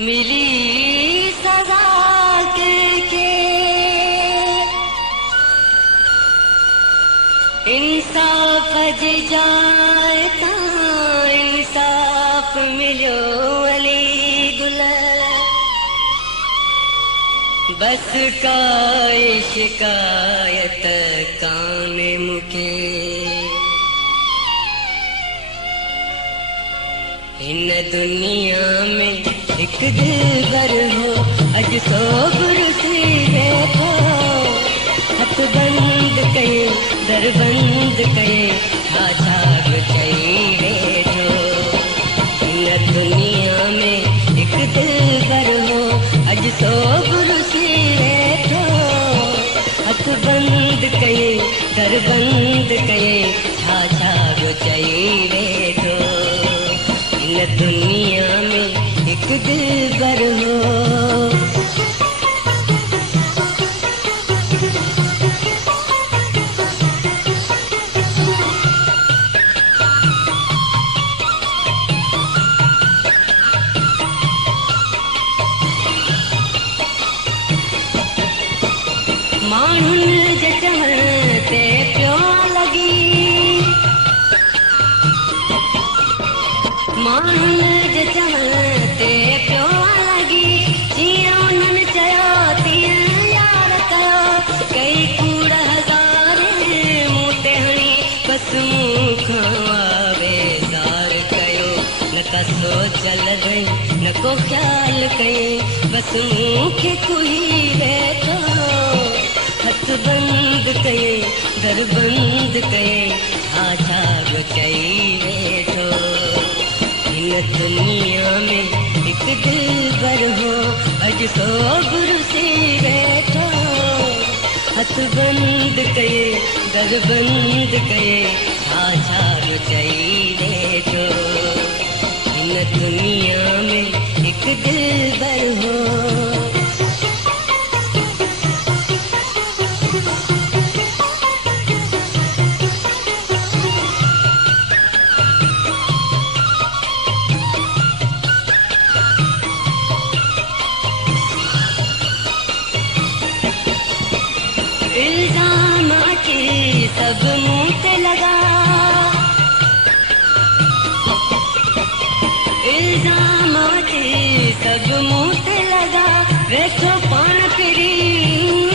मिली सजा के इंसाफ अज जाए ता इंसाफ मिलो अली गुल बस काए शिकायत कान मुके इन दुनिया में एक दिलबर हो अज सो गुरसी बैठो हथ बंद कये दर बंद कये छा गुचाई बैठो इन दुनिया में एक दिलबर हो अज सो गुरसी बैठो हथ बंद कये दर बंद कये छा गुचाई बैठो इन दुनिया में एक दिलबर हो माण्हुनि जे चवण ते पियो लगी माण्हुनि जे चवण ते पियो लगी जीअं उन्हनि चयो तीअं यार कयो कई कूड़ हज़ारे मूं ते हणी बस मूं खां आवेज़ार कयो न का सोचल रही न को ख़्याल कयईं बस मूंखे कुही बैठो हथ बंद कये दर बंद कये छा गुचाई बैठो इन दुनिया में एक दिलबर हो अज सो गुरसी बैठो हथ बंद कये दर बंद कये छा गुचाई बैठो इन दुनिया में एक दिलबर हो इल्जाम आके सब मुंह पे लगा इल्जाम आके सब मुंह पे लगा वेठो पान फिरी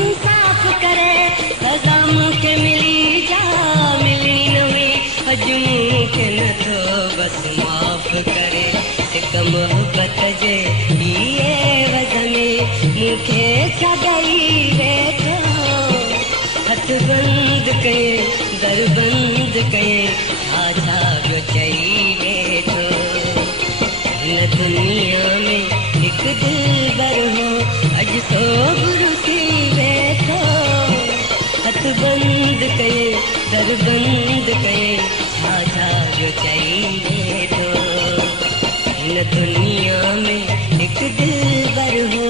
इंसाफ करे सजा मूंखे मिली जा मिली न हुई अज मूंखे न थो बस माफ़ करे हिक मोहब्बत जे इहे वज़ में मूंखे छा ॾेई वेठो हथ बंद कये दर बंद कये छा गुचाई बैठो इन दुनिया में एक दिलबर हो अज सो गुरसी बैठो हथ बंद कये दर बंद कये छा गुचाई बैठो इन दुनिया में एक दिलबर हो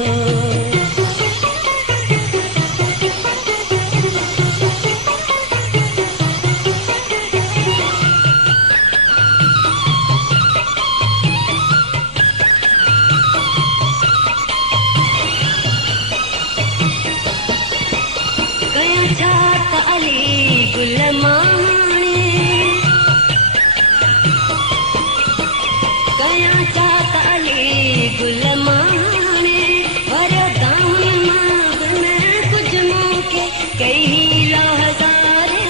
अली गुल माणे कया चात अली गुल माणे पर दामन मां न कुछ मूंखे कई हज़ारे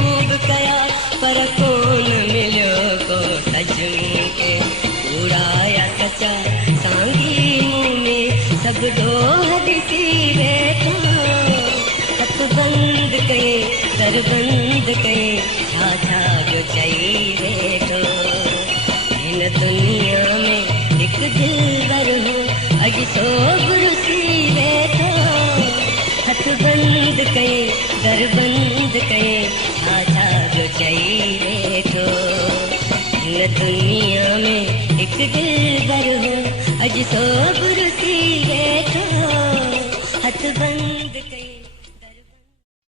मूं कया पर कोन मिलियो को सज मूंखे उड़ाया सचा सांगी मुंह में सब ॾोह ॾिसी बैठो हथ बंद कये दर बंद कये छा गुचाई बैठो इन दुनिया में एक दिलबर हो अज सो गुरसी बैठो हथ बंद कये दर बंद कये छा गुचाई बैठो इन दुनिया में एक दिलबर हो अज सो गुरसी बैठो हथ बंद कये